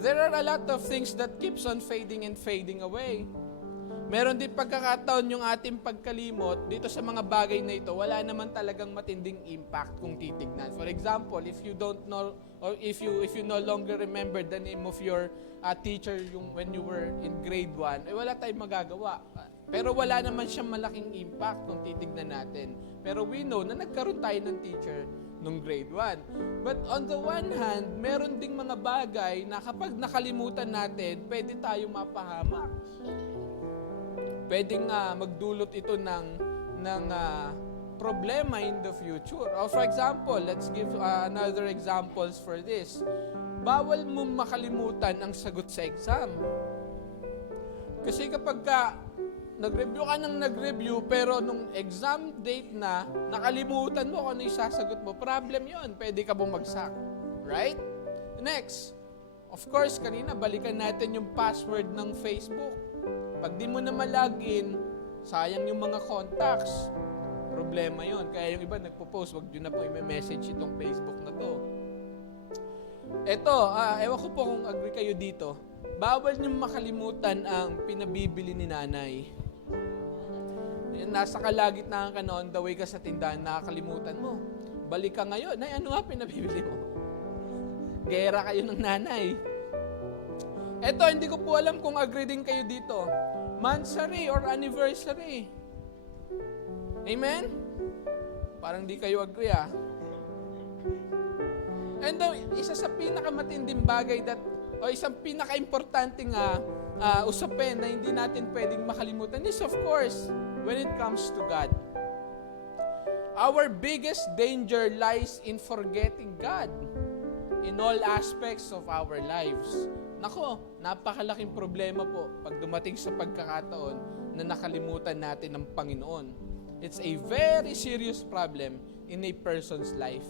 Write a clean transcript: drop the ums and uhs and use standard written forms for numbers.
there are a lot of things that keeps on fading and fading away. Meron din pagkakataon yung ating pagkalimot dito sa mga bagay na ito, wala naman talagang matinding impact kung titignan. For example, if you don't know or if you no longer remember the name of your teacher yung when you were in grade 1, wala tayong magagawa. Pero wala naman siyang malaking impact kung titignan natin. Pero we know na nagkaroon tayo ng teacher nung grade 1. But on the one hand, meron ding mga bagay na kapag nakalimutan natin, pwede tayong mapahamak. Pwedeng magdulot ito ng problema in the future. Or for example, let's give another examples for this. Bawal mong makalimutan ang sagot sa exam. Kasi kapag nag-review ka ng nag-review, pero nung exam date na, nakalimutan mo kung ano yung sasagot mo, problem yon, pwede ka bumagsak. Right? Next, of course, kanina balikan natin yung password ng Facebook. Pag di mo na malagin, sayang yung mga contacts. Problema yon. Kaya yung iba nagpo-post, wag nyo na po i-message itong Facebook na to. Eto, ewan ko po kung agree kayo dito. Bawal nyo makalimutan ang pinabibili ni nanay. Nasa kalagitnaan ka na on the way ka sa tindahan, nakakalimutan mo. Balik ka ngayon, ay ano nga pinabibili mo? Gera kayo ng nanay. Eto, hindi ko po alam kung agree din kayo dito. Mansary or anniversary. Amen? Parang di kayo agree And isa sa pinakamatinding bagay o isang pinaka-importanting usapin na hindi natin pwedeng makalimutan is of course, when it comes to God. Our biggest danger lies in forgetting God in all aspects of our lives. Nako, napakalaking problema po pag dumating sa pagkakataon na nakalimutan natin ang Panginoon. It's a very serious problem in a person's life.